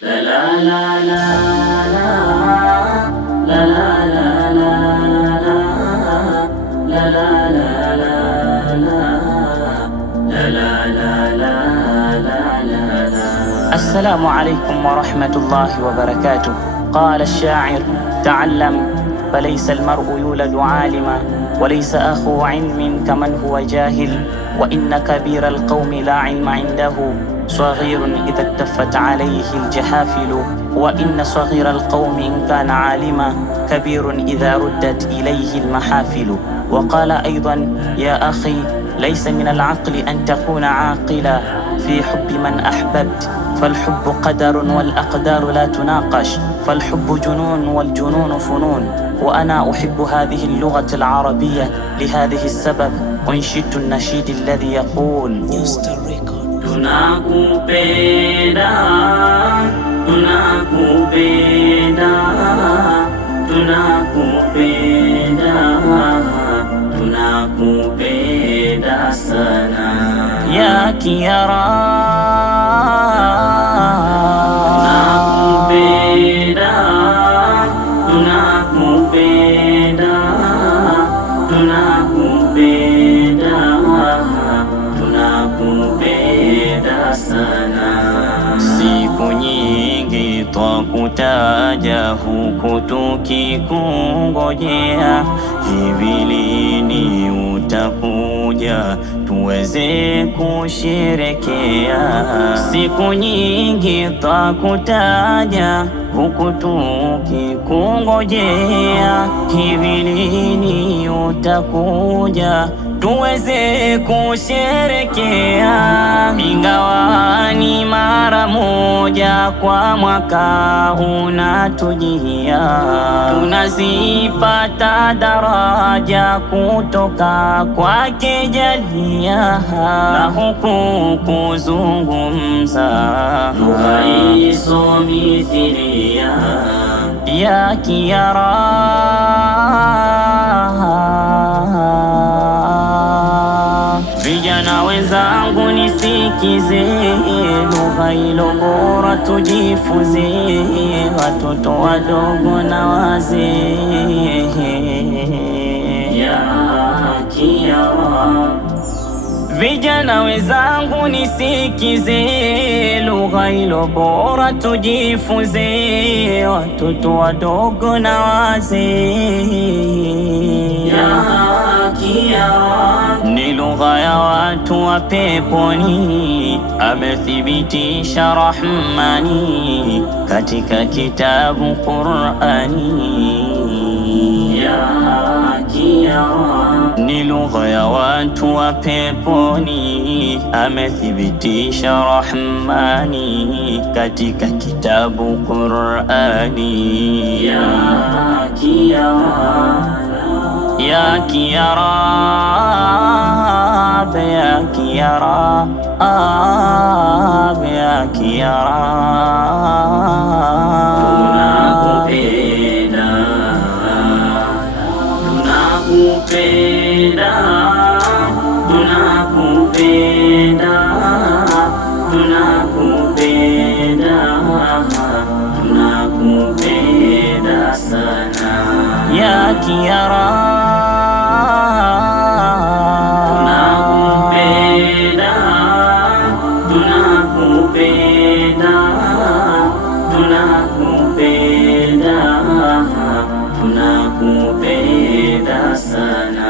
La la la la la la la la la la la la la. Assalamu alaikum wa rahmatullahi wa barakatuh. Qala ash-sha'ir ta'allam falaysa al-mar'u yuladu 'alima wa laysa akhu 'ilmin kaman huwa jahil wa inna kabira al-qawmi la 'ilma 'indahu صغير إذا اتفت عليه الجحافل وإن صغير القوم إن كان عالما كبير إذا ردت إليه المحافل. وقال أيضا يا أخي ليس من العقل أن تكون عاقلا في حب من أحببت فالحب قدر والأقدار لا تناقش فالحب جنون والجنون فنون وأنا أحب هذه اللغة العربية لهذه السبب وانشدت النشيد الذي يقول tunakupenda, tunakupenda, tunakupenda, tunakupenda sana ya Kiara. Tunakupenda, tunakupenda, tunakupenda, tunakupenda sana. Siku nyingi twakutaja huku tukikungojea, hivi lini utakuja tuweze kusherekea? Siku nyingi twakutaja huku tukikungojea, hivi lini utakuja tuweze kusherekea? Ingawa ni mara moja kwa mwaka unatujia, tunazipata daraja kutoka kwake Jalia, na huku kuzungumza lugha isomithiliya ya Kiara. Vijana wenzangu nisikize, lugha ilo bora tujifunze, watoto wadogo na wazee ya Kiara. Vijana wenzangu nisikize, lugha ilo bora tujifunze, watoto wadogo na wazee ya Kiara. Ni lugha ya watu wa peponi, amethibitisha Rahmani katika kitabu Qur'ani ya Kiara. Ni lugha ya watu wa peponi, amethibitisha Rahmani katika kitabu Qur'ani ya Kiara. Ya Kiara, ya Kiara, ya Kiara. Tunakupenda, tunakupenda, tunakupenda, tunakupenda, tunakupenda sana ya Kiara. Tunakupenda, tunakupenda, tunakupenda, tunakupenda sana.